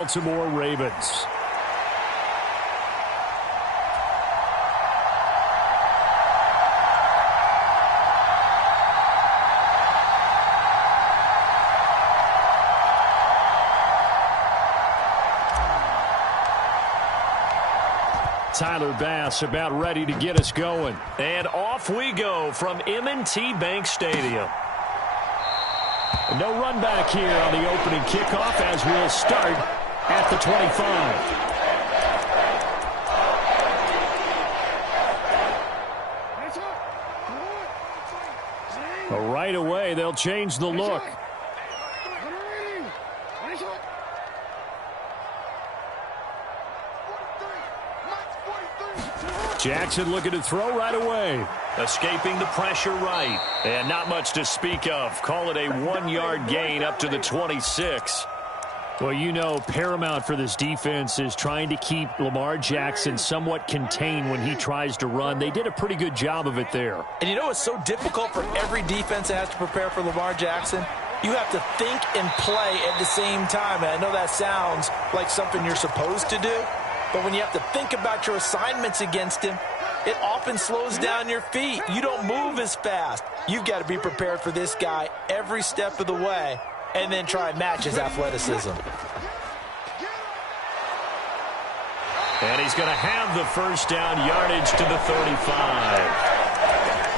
Baltimore Ravens. Tyler Bass about ready to get us going. And off we go from M&T Bank Stadium. No run back here on the opening kickoff as we'll start at the 25. Right away, they'll change the look. Jackson looking to throw right away. Escaping the pressure right. And not much to speak of. Call it a 1-yard gain up to the 26. Well, you know, paramount for this defense is trying to keep Lamar Jackson somewhat contained when he tries to run. They did a pretty good job of it there. And you know it's so difficult for every defense that has to prepare for Lamar Jackson? You have to think and play at the same time. And I know that sounds like something you're supposed to do. But when you have to think about your assignments against him, it often slows down your feet. You don't move as fast. You've got to be prepared for this guy every step of the way and then try and match his athleticism. And he's going to have the first down, yardage to the 35.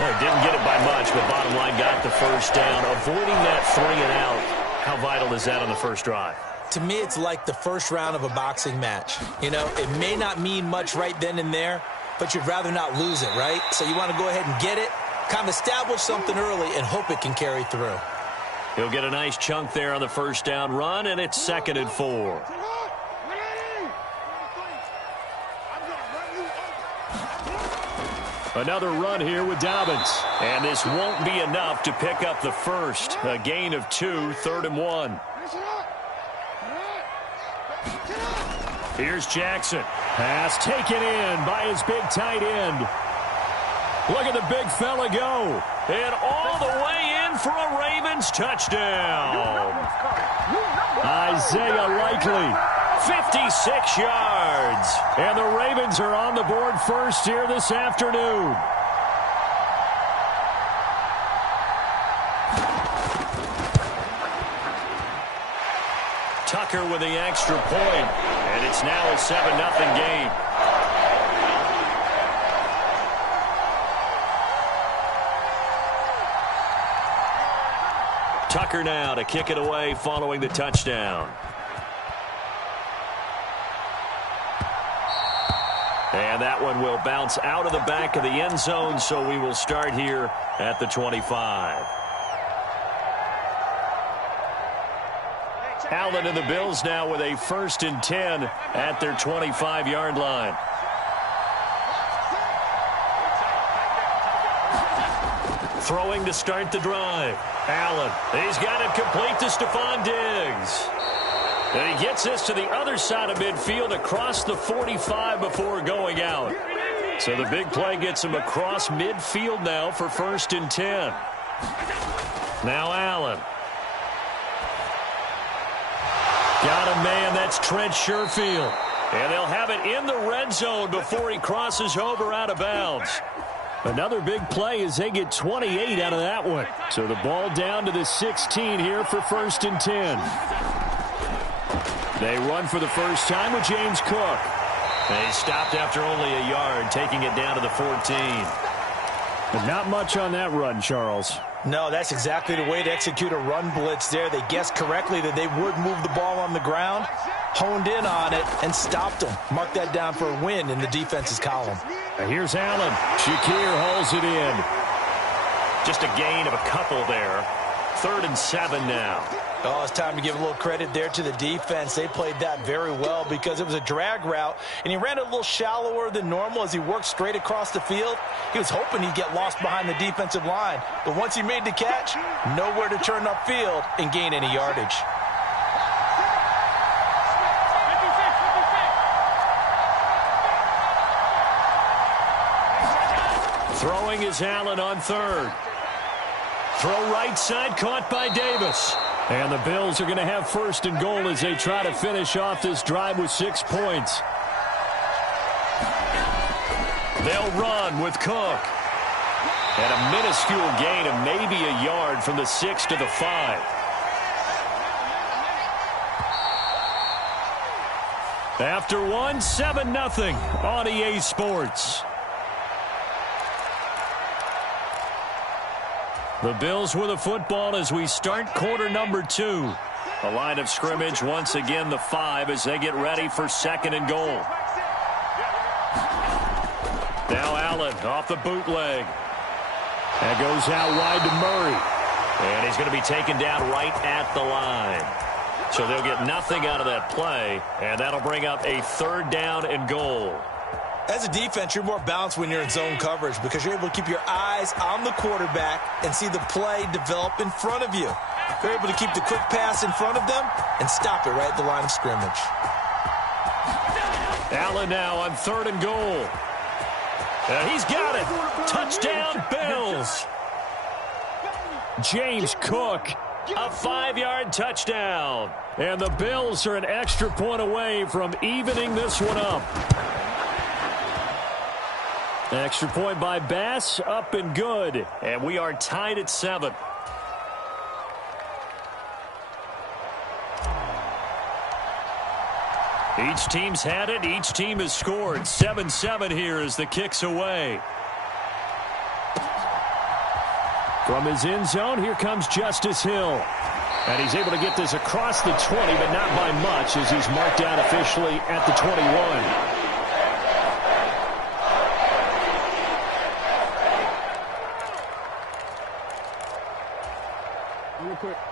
Well, didn't get it by much, but bottom line got the first down. Avoiding that 3 and out. How vital is that on the first drive? To me, it's like the first round of a boxing match. You know, it may not mean much right then and there, but you'd rather not lose it, right? So you want to go ahead and get it, kind of establish something early, and hope it can carry through. He'll get a nice chunk there on the first down run, and it's 2nd and 4. Another run here with Dobbins. And this won't be enough to pick up the first. A gain of 2, 3rd and 1. Here's Jackson. Pass taken in by his big tight end. Look at the big fella go. And all the way in for a Ravens touchdown. Isaiah Likely. 56 yards. And the Ravens are on the board first here this afternoon. Tucker with the extra point. And it's now a 7-0 game. Tucker now to kick it away following the touchdown. And that one will bounce out of the back of the end zone, so we will start here at the 25. Allen and the Bills now with a 1st and 10 at their 25-yard line. Throwing to start the drive. Allen, he's got it complete to Stephon Diggs. And he gets this to the other side of midfield across the 45 before going out. So the big play gets him across midfield now for 1st and 10. Now Allen. Got a man, that's Trent Sherfield. And they'll have it in the red zone before he crosses over out of bounds. Another big play as they get 28 out of that one. So the ball down to the 16 here for 1st and 10. They run for the first time with James Cook. They stopped after only a yard, taking it down to the 14. But not much on that run, Charles. No, that's exactly the way to execute a run blitz there. They guessed correctly that they would move the ball on the ground, honed in on it, and stopped them. Mark that down for a win in the defense's column. And here's Allen. Shakir hauls it in. Just a gain of a couple there. 3rd and 7 now. Oh, it's time to give a little credit there to the defense. They played that very well because it was a drag route, and he ran it a little shallower than normal as he worked straight across the field. He was hoping he'd get lost behind the defensive line, but once he made the catch, nowhere to turn upfield and gain any yardage. Throwing is Allen on 3rd. Throw right side, caught by Davis. And the Bills are going to have first and goal as they try to finish off this drive with 6 points. They'll run with Cook. And a minuscule gain of maybe a yard from the 6 to the 5. After 1, 7-0 on EA Sports. The Bills with the football as we start quarter number 2. The line of scrimmage once again the 5 as they get ready for second and goal. Now Allen off the bootleg. That goes out wide to Murray. And he's going to be taken down right at the line. So they'll get nothing out of that play, and that'll bring up a 3rd down and goal. As a defense, you're more balanced when you're in zone coverage because you're able to keep your eyes on the quarterback and see the play develop in front of you. You're able to keep the quick pass in front of them and stop it right at the line of scrimmage. Allen now on 3rd and goal. He's got it. Touchdown, Bills. James Cook. A 5-yard touchdown. And the Bills are an extra point away from evening this one up. Extra point by Bass, up and good. And we are tied at 7. Each team's had it. Each team has scored. 7-7 here as the kick's away. From his end zone, here comes Justice Hill. And he's able to get this across the 20, but not by much as he's marked out officially at the 21.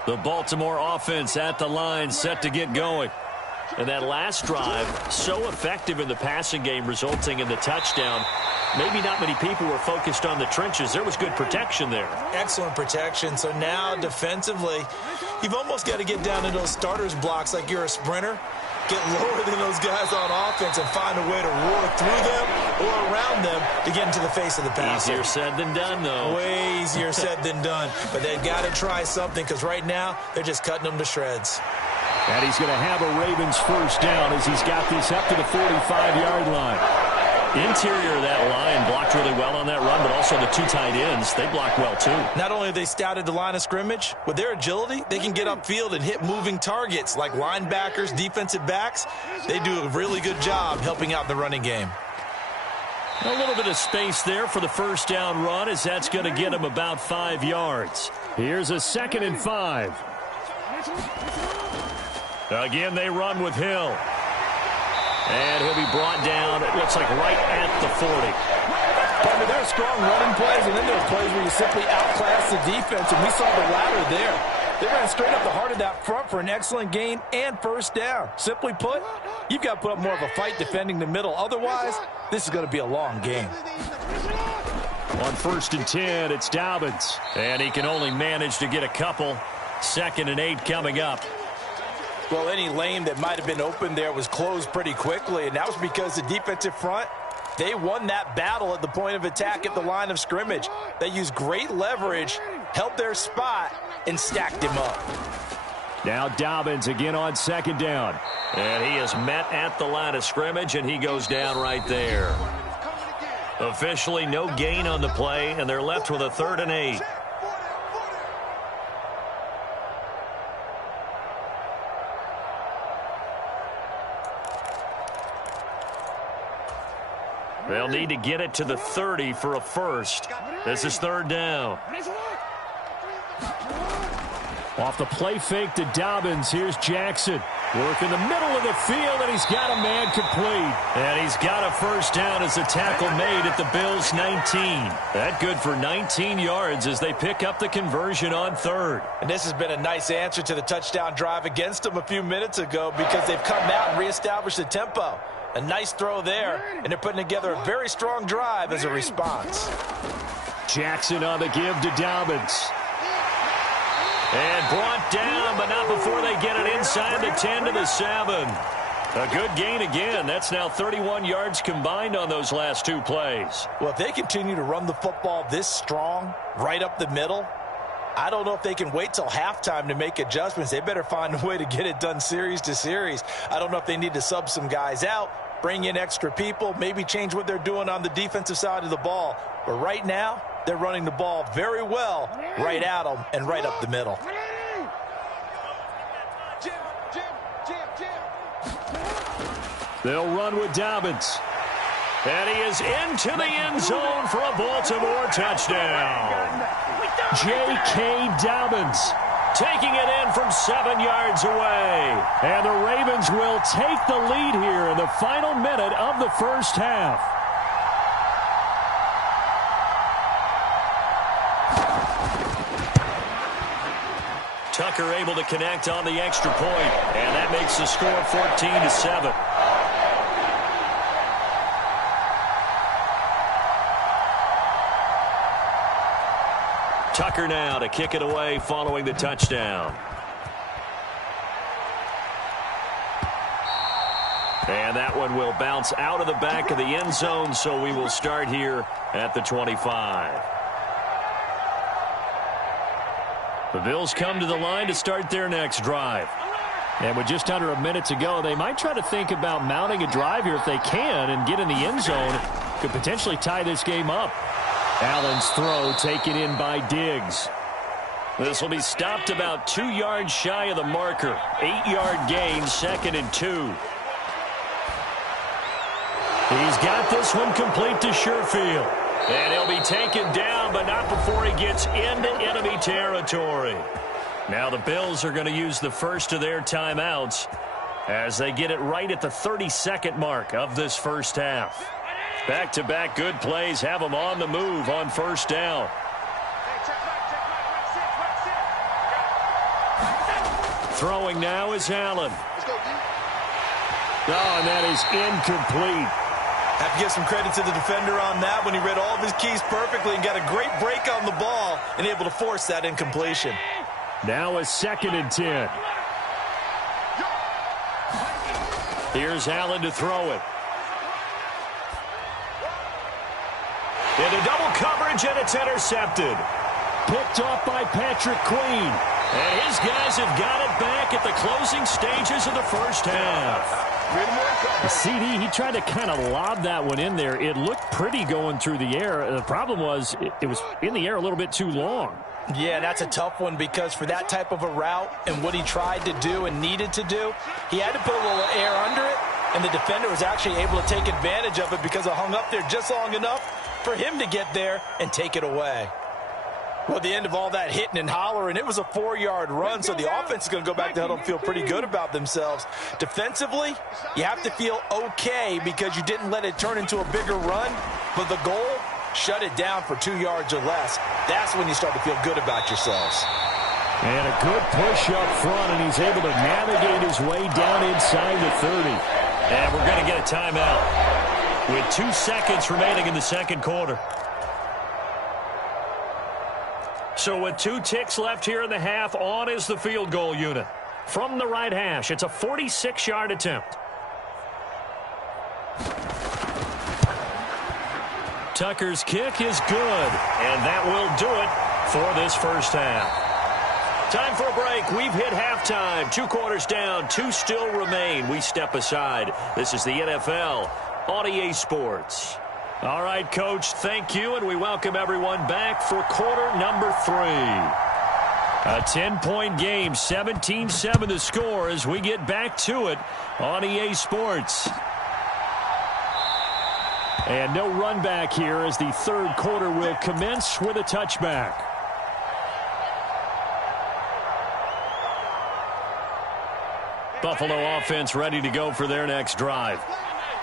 The Baltimore offense at the line, set to get going. And that last drive, so effective in the passing game, resulting in the touchdown. Maybe not many people were focused on the trenches. There was good protection there. Excellent protection. So now defensively, you've almost got to get down to those starters blocks like you're a sprinter. Get lower than those guys on offense and find a way to roar through them or around them to get into the face of the passer. Easier said than done, though. Way easier said than done. But they've got to try something because right now they're just cutting them to shreds. And he's going to have a Ravens first down as he's got this up to the 45-yard line. Interior of that line blocked really well on that run, but also the 2 tight ends, they blocked well too. Not only have they scouted the line of scrimmage, with their agility, they can get upfield and hit moving targets like linebackers, defensive backs. They do a really good job helping out the running game. A little bit of space there for the first down run as that's going to get him about 5 yards. Here's a 2nd and 5. Again, they run with Hill. And he'll be brought down, it looks like right at the 40. Partner, there are strong running plays, and then there's plays where you simply outclass the defense, and we saw the latter there. They ran straight up the heart of that front for an excellent gain and first down. Simply put, you've got to put up more of a fight defending the middle. Otherwise, this is going to be a long game. On 1st and 10, it's Dobbins. And he can only manage to get a couple. 2nd and 8 coming up. Well, any lane that might have been open there was closed pretty quickly, and that was because the defensive front, they won that battle at the point of attack at the line of scrimmage. They used great leverage, held their spot, and stacked him up. Now Dobbins again on 2nd down. And he is met at the line of scrimmage, and he goes down right there. Officially no gain on the play, and they're left with a 3rd and 8. They'll need to get it to the 30 for a first. This is 3rd down. Off the play fake to Dobbins. Here's Jackson. Work in the middle of the field, and he's got a man complete. And he's got a first down as the tackle made at the Bills' 19. That good for 19 yards as they pick up the conversion on 3rd. And this has been a nice answer to the touchdown drive against them a few minutes ago because they've come out and reestablished the tempo. A nice throw there, and they're putting together a very strong drive as a response. Jackson on the give to Dobbins. And brought down, but not before they get it inside the 10 to the 7. A good gain again. That's now 31 yards combined on those last 2 plays. Well, if they continue to run the football this strong, right up the middle, I don't know if they can wait till halftime to make adjustments. They better find a way to get it done series to series. I don't know if they need to sub some guys out, bring in extra people, maybe change what they're doing on the defensive side of the ball. But right now, they're running the ball very well right at them and right up the middle. They'll run with Dobbins. And he is into the end zone for a Baltimore touchdown. J.K. Dobbins taking it in from 7 yards away. And the Ravens will take the lead here in the final minute of the first half. Tucker able to connect on the extra point, and that makes the score 14-7. Tucker now to kick it away following the touchdown. And that one will bounce out of the back of the end zone, so we will start here at the 25. The Bills come to the line to start their next drive. And with just under a minute to go, they might try to think about mounting a drive here if they can and get in the end zone. Could potentially tie this game up. Allen's throw taken in by Diggs. This will be stopped about 2 yards shy of the marker. 8-yard gain, 2nd and 2. He's got this one complete to Sherfield. And he'll be taken down, but not before he gets into enemy territory. Now the Bills are going to use the first of their timeouts as they get it right at the 32nd mark of this first half. Back-to-back good plays have them on the move on first down. Throwing now is Allen. Oh, and that is incomplete. Have to give some credit to the defender on that when he read all of his keys perfectly and got a great break on the ball and able to force that incompletion. Now a 2nd and 10. Here's Allen to throw it. Into double coverage, and it's intercepted. Picked off by Patrick Queen. And his guys have got it back at the closing stages of the first half. CD, he tried to kind of lob that one in there. It looked pretty going through the air. The problem was it was in the air a little bit too long. Yeah, that's a tough one because for that type of a route and what he tried to do and needed to do, he had to put a little air under it, and the defender was actually able to take advantage of it because it hung up there just long enough for him to get there and take it away. Well, at the end of all that hitting and hollering, it was a 4-yard run, so the offense is going to go back to huddle and feel pretty good about themselves. Defensively, you have to feel okay because you didn't let it turn into a bigger run, but the goal, shut it down for 2 yards or less. That's when you start to feel good about yourselves. And a good push up front, and he's able to navigate his way down inside the 30. And we're going to get a timeout with 2 seconds remaining in the second quarter. So with 2 ticks left here in the half, on is the field goal unit. From the right hash, it's a 46-yard attempt. Tucker's kick is good, and that will do it for this first half. Time for a break. We've hit halftime. 2 quarters down, 2 still remain. We step aside. This is the NFL on EA Sports. All right, Coach, thank you, and we welcome everyone back for quarter number 3. A 10-point game, 17-7 the score as we get back to it on EA Sports. And no run back here as the third quarter will commence with a touchback. Buffalo offense ready to go for their next drive.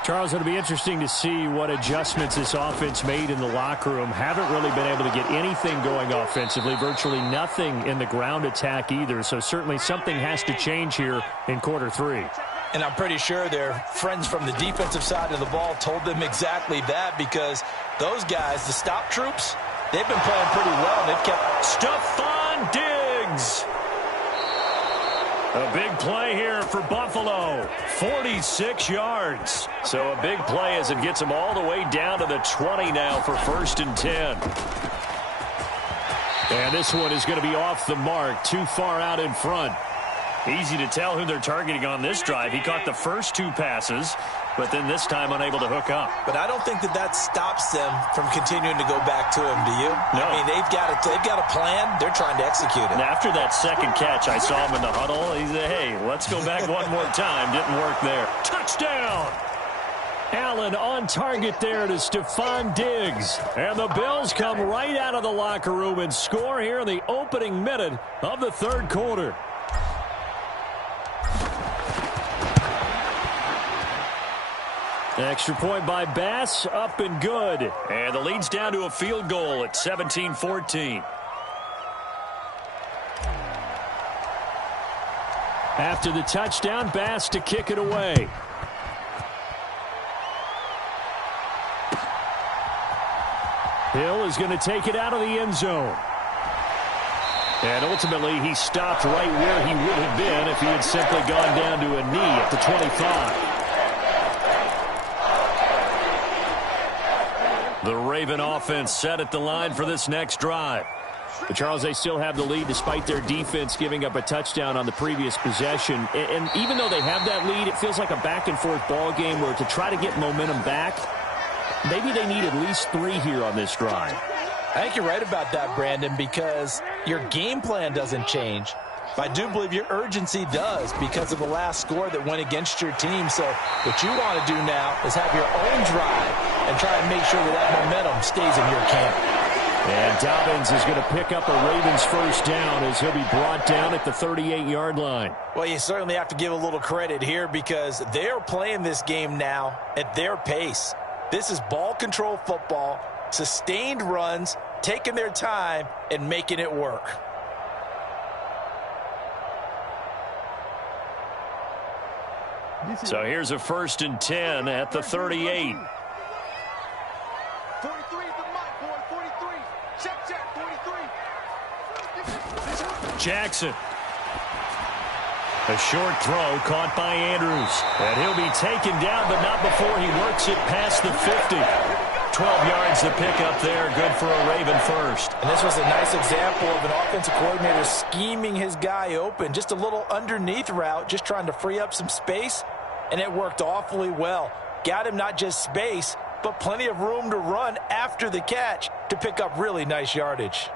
Charles, it'll be interesting to see what adjustments this offense made in the locker room. Haven't really been able to get anything going offensively, virtually nothing in the ground attack either. So certainly something has to change here in quarter 3. And I'm pretty sure their friends from the defensive side of the ball told them exactly that because those guys, the stop troops, they've been playing pretty well. They've kept Stephon Diggs. A big play here for Buffalo. 46 yards. So a big play as it gets them all the way down to the 20 now for 1st and 10. And this one is going to be off the mark, too far out in front. Easy to tell who they're targeting on this drive. He caught the first 2 passes, but then this time unable to hook up. But I don't think that stops them from continuing to go back to him, do you? No. I mean, they've got a plan. They're trying to execute it. And after that second catch, I saw him in the huddle. He said, hey, let's go back one more time. Didn't work there. Touchdown! Allen on target there to Stephon Diggs. And the Bills come right out of the locker room and score here in the opening minute of the third quarter. Extra point by Bass, up and good. And the lead's down to a field goal at 17-14. After the touchdown, Bass to kick it away. Hill is going to take it out of the end zone. And ultimately, he stopped right where he would have been if he had simply gone down to a knee at the 25. The Raven offense set at the line for this next drive. But Charles, they still have the lead despite their defense giving up a touchdown on the previous possession. And even though they have that lead, it feels like a back-and-forth ball game where to try to get momentum back, maybe they need at least 3 here on this drive. I think you're right about that, Brandon, because your game plan doesn't change. But I do believe your urgency does because of the last score that went against your team. So what you want to do now is have your own drive and try and make sure that momentum stays in your camp. And Dobbins is going to pick up a Ravens first down as he'll be brought down at the 38-yard line. Well, you certainly have to give a little credit here because they're playing this game now at their pace. This is ball control football, sustained runs, taking their time and making it work. So here's a 1st and 10 at the 38. 43 the mic, boy. 43. Check, 43. Jackson. A short throw caught by Andrews. And he'll be taken down, but not before he works it past the 50. 12 yards to pick up there. Good for a Raven first. And this was a nice example of an offensive coordinator scheming his guy open. Just a little underneath route, just trying to free up some space. And it worked awfully well. Got him not just space, but plenty of room to run after the catch to pick up really nice yardage.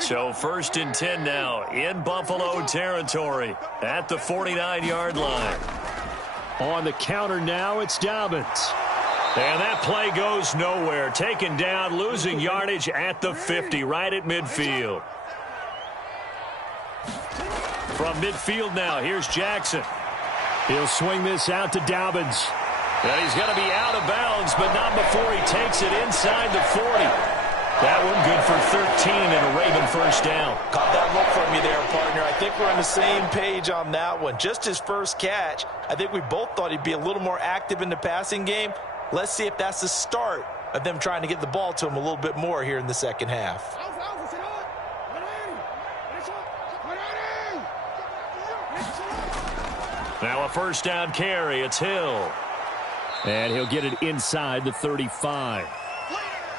So 1st and 10 now in Buffalo territory at the 49-yard line. On the counter now, it's Dobbins. And that play goes nowhere. Taken down, losing yardage at the 50, right at midfield. From midfield now, here's Jackson. He'll swing this out to Dobbins. And he's going to be out of bounds, but not before he takes it inside the 40. That one good for 13 and a Raven first down. Caught that look from you there, partner. I think we're on the same page on that one. Just his first catch, I think we both thought he'd be a little more active in the passing game. Let's see if that's the start of them trying to get the ball to him a little bit more here in the second half. Now a first down carry. It's Hill. And he'll get it inside the 35.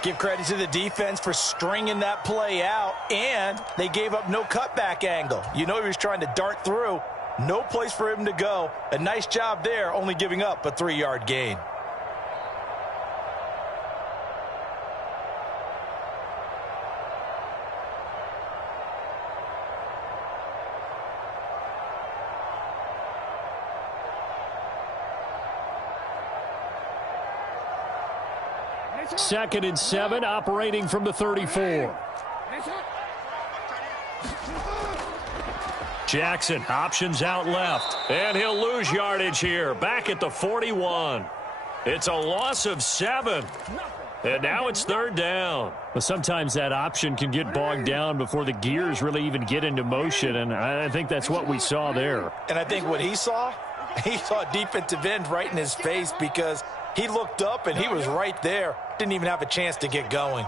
Give credit to the defense for stringing that play out, and they gave up no cutback angle. You know he was trying to dart through. No place for him to go. A nice job there, only giving up a 3-yard gain. Second and 7, operating from the 34. Jackson options out left, and he'll lose yardage here. Back at the 41. It's a loss of 7. And now it's 3rd down. Well, sometimes that option can get bogged down before the gears really even get into motion, and I think that's what we saw there. And I think what he saw a defensive end right in his face because he looked up and he was right there. Didn't even have a chance to get going.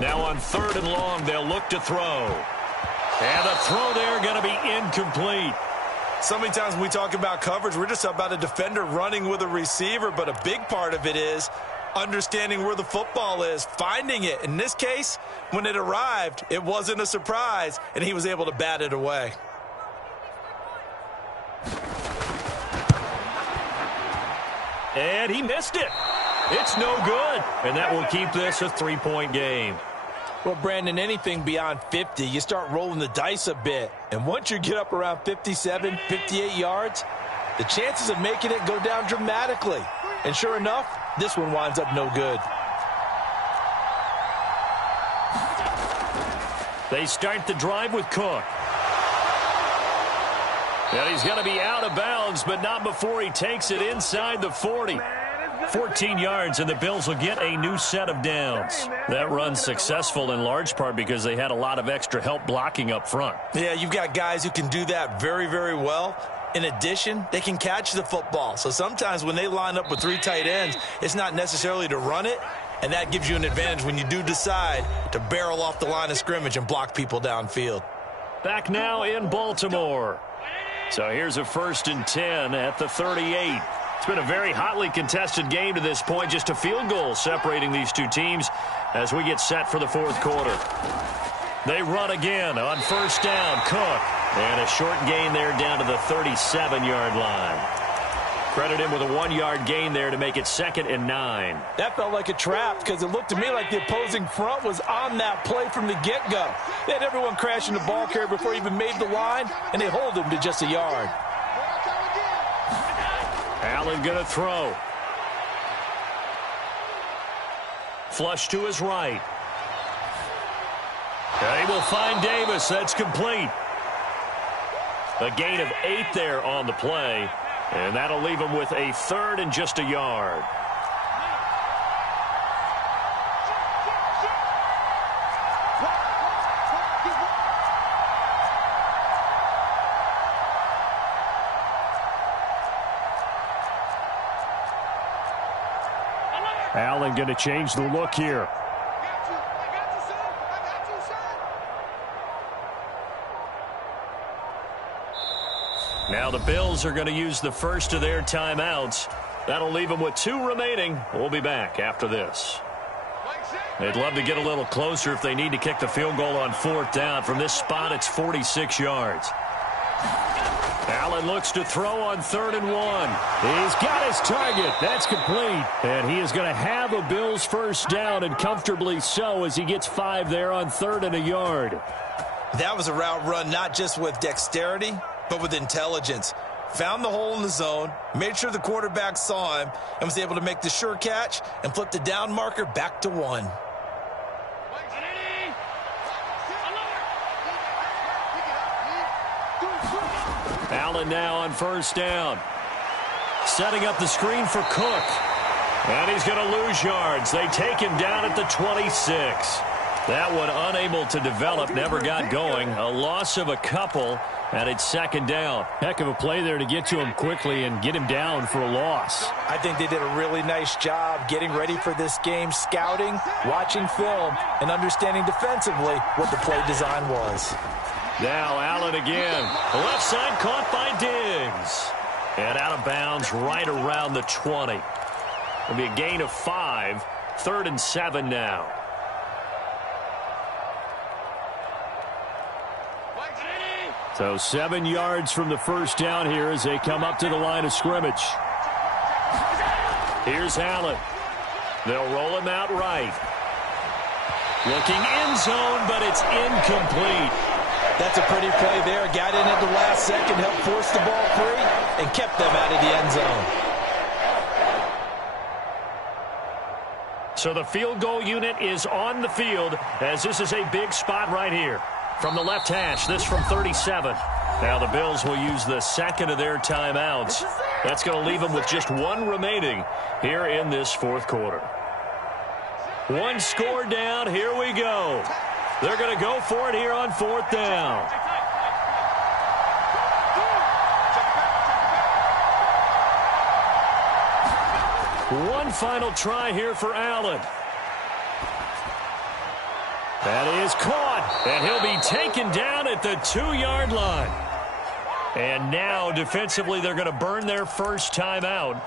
Now on 3rd and long, they'll look to throw. And the throw there going to be incomplete. So many times when we talk about coverage, we're just about a defender running with a receiver, but a big part of it is understanding where the football is, finding it. In this case, when it arrived, it wasn't a surprise, and he was able to bat it away. And he missed it. It's no good. And that will keep this a 3-point game. Well, Brandon, anything beyond 50, you start rolling the dice a bit. And once you get up around 57, 58 yards, the chances of making it go down dramatically. And sure enough, this one winds up no good. They start the drive with Cook. And he's going to be out of bounds, but not before he takes it inside the 40. 14 yards, and the Bills will get a new set of downs. That run's successful in large part because they had a lot of extra help blocking up front. Yeah, you've got guys who can do that very, very well. In addition, they can catch the football. So sometimes when they line up with 3 tight ends, it's not necessarily to run it, and that gives you an advantage when you do decide to barrel off the line of scrimmage and block people downfield. Back now in Baltimore. So here's a 1st and 10 at the 38. It's been a very hotly contested game to this point. Just a field goal separating these two teams as we get set for the 4th quarter. They run again on 1st down. Cook. And a short gain there down to the 37-yard line. Credit him with a 1-yard gain there to make it 2nd and 9. That felt like a trap because it looked to me like the opposing front was on that play from the get-go. They had everyone crashing the ball carrier before he even made the line, and they hold him to just a yard. Allen going to throw. Flush to his right. And he will find Davis. That's complete. A gain of 8 there on the play. And that'll leave him with a 3rd and just a yard. Allen going to change the look here. Now the Bills are going to use the first of their timeouts. That'll leave them with 2 remaining. We'll be back after this. They'd love to get a little closer if they need to kick the field goal on 4th down. From this spot, it's 46 yards. Allen looks to throw on 3rd and 1. He's got his target. That's complete. And he is going to have a Bills first down, and comfortably so, as he gets 5 there on 3rd and a yard. That was a route run not just with dexterity, but with intelligence. Found the hole in the zone, made sure the quarterback saw him, and was able to make the sure catch and flip the down marker back to 1. Allen now on 1st down. Setting up the screen for Cook. And he's going to lose yards. They take him down at the 26. That one unable to develop, never got going. A loss of a couple, and it's 2nd down. Heck of a play there to get to him quickly and get him down for a loss. I think they did a really nice job getting ready for this game, scouting, watching film, and understanding defensively what the play design was. Now Allen again. The left side caught by Diggs. And out of bounds right around the 20. It'll be a gain of 5. 3rd and 7 now. So 7 yards from the first down here as they come up to the line of scrimmage. Here's Allen. They'll roll him out right. Looking end zone, but it's incomplete. That's a pretty play there. Got in at the last second, helped force the ball free, and kept them out of the end zone. So the field goal unit is on the field as this is a big spot right here. From the left hash, this from 37. Now the Bills will use the 2nd of their timeouts. That's going to leave them with just 1 remaining here in this 4th quarter. 1 score down. Here we go. They're going to go for it here on 4th down. One final try here for Allen. That is caught, and he'll be taken down at the 2-yard line. And now, defensively, they're going to burn their first timeout.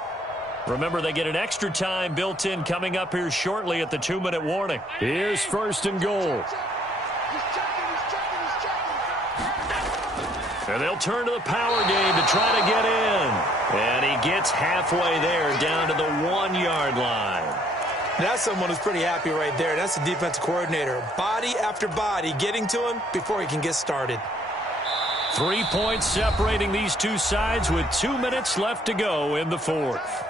Remember, they get an extra time built in coming up here shortly at the 2-minute warning. Here's 1st and goal. And they'll turn to the power game to try to get in. And he gets halfway there, down to the 1-yard line. That's someone who's pretty happy right there. That's the defensive coordinator. Body after body getting to him before he can get started. 3 points separating these two sides with 2 minutes left to go in the 4th.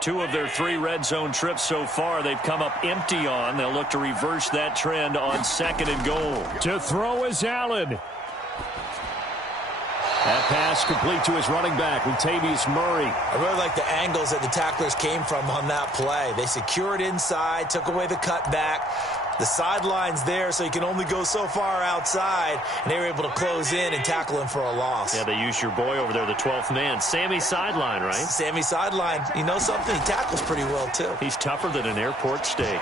Two of their 3 red zone trips so far, they've come up empty on. They'll look to reverse that trend on 2nd and goal. To throw is Allen. That pass complete to his running back, Latavius Murray. I really like the angles that the tacklers came from on that play. They secured inside, took away the cutback. The sideline's there, so you can only go so far outside, and they were able to close in and tackle him for a loss. Yeah, they used your boy over there, the 12th man. Sammy Sideline, right? Sammy Sideline. You know something? He tackles pretty well, too. He's tougher than an airport steak.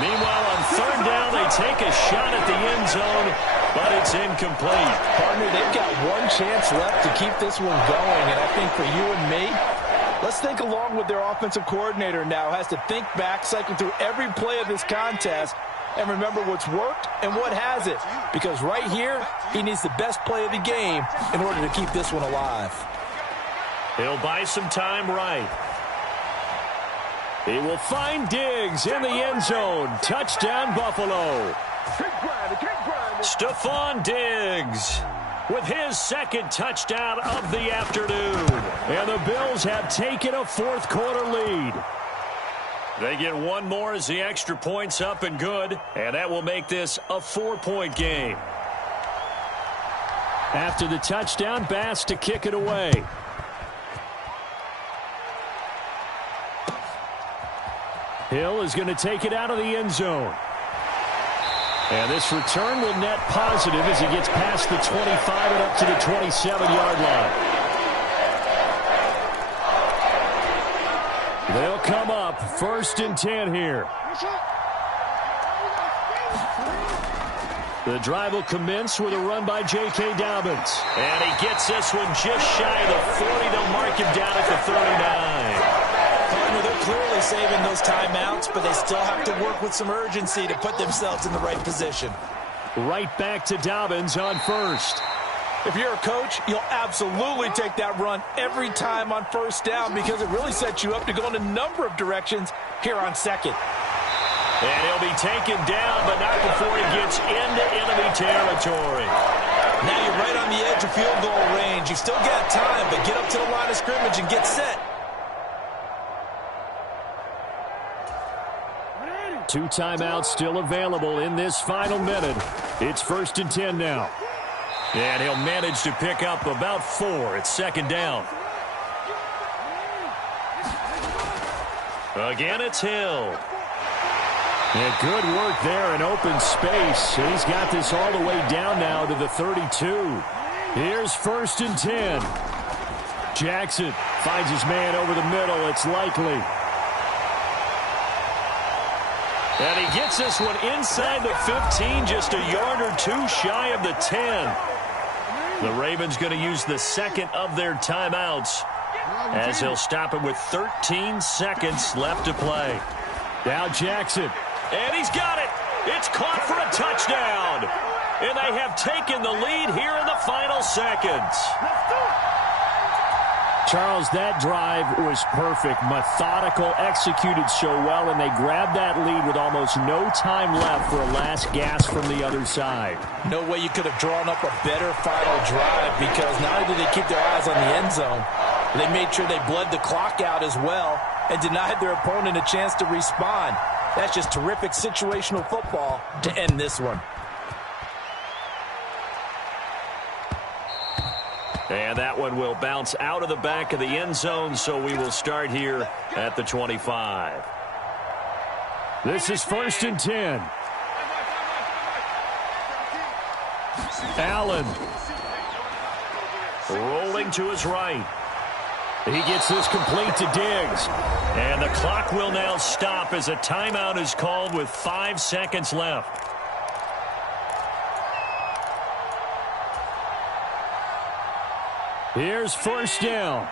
Meanwhile, on 3rd down, they take a shot at the end zone, but it's incomplete. Partner, they've got one chance left to keep this one going, and I think for you and me, let's think along with their offensive coordinator now. Has to think back, cycle through every play of this contest, and remember what's worked and what hasn't. Because right here, he needs the best play of the game in order to keep this one alive. He'll buy some time right. He will find Diggs in the end zone. Touchdown, Buffalo. Stephon Diggs with his 2nd touchdown of the afternoon. And the Bills have taken a 4th quarter lead. They get one more as the extra point's up and good. And that will make this a 4-point game. After the touchdown, Bass to kick it away. Hill is going to take it out of the end zone. And this return will net positive as he gets past the 25 and up to the 27-yard line. They'll come up 1st and 10 here. The drive will commence with a run by J.K. Dobbins. And he gets this one just shy of the 40. They'll mark him down at the 39. They're clearly saving those timeouts, but they still have to work with some urgency to put themselves in the right position. Right back to Dobbins on 1st. If you're a coach, you'll absolutely take that run every time on 1st down because it really sets you up to go in a number of directions here on 2nd. And he'll be taken down, but not before he gets into enemy territory. Now you're right on the edge of field goal range. You've still got time, but get up to the line of scrimmage and get set. 2 timeouts still available in this final minute. It's 1st and 10 now. And he'll manage to pick up about 4 at 2nd down. Again, it's Hill. And good work there in open space. And he's got this all the way down now to the 32. Here's 1st and 10. Jackson finds his man over the middle. It's likely. And he gets this one inside the 15, just a yard or 2 shy of the 10. The Ravens going to use the 2nd of their timeouts as he'll stop it with 13 seconds left to play. Now Jackson. And he's got it. It's caught for a touchdown. And they have taken the lead here in the final seconds. Charles, that drive was perfect, methodical, executed so well, and they grabbed that lead with almost no time left for a last gasp from the other side. No way you could have drawn up a better final drive because not only did they keep their eyes on the end zone, they made sure they bled the clock out as well and denied their opponent a chance to respond. That's just terrific situational football to end this one. And that one will bounce out of the back of the end zone, so we will start here at the 25. This is 1st and 10. Allen rolling to his right. He gets this complete to Diggs. And the clock will now stop as a timeout is called with 5 seconds left. Here's first down.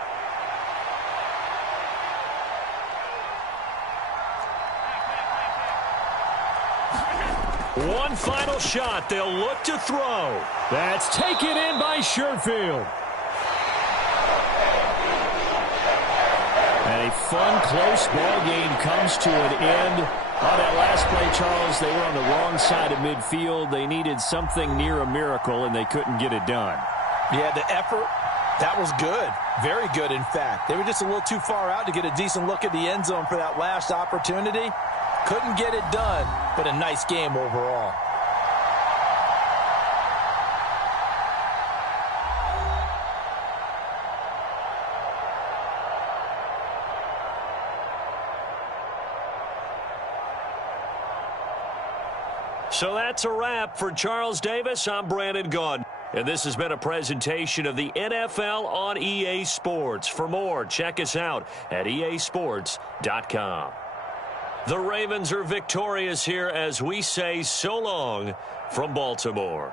One final shot. They'll look to throw. That's taken in by Sherfield. And a fun, close ball game comes to an end. On that last play, Charles, they were on the wrong side of midfield. They needed something near a miracle, and they couldn't get it done. Yeah, the effort, that was good. Very good, in fact. They were just a little too far out to get a decent look at the end zone for that last opportunity. Couldn't get it done, but a nice game overall. So that's a wrap for Charles Davis. I'm Brandon Gaudin. And this has been a presentation of the NFL on EA Sports. For more, check us out at easports.com. The Ravens are victorious here as we say so long from Baltimore.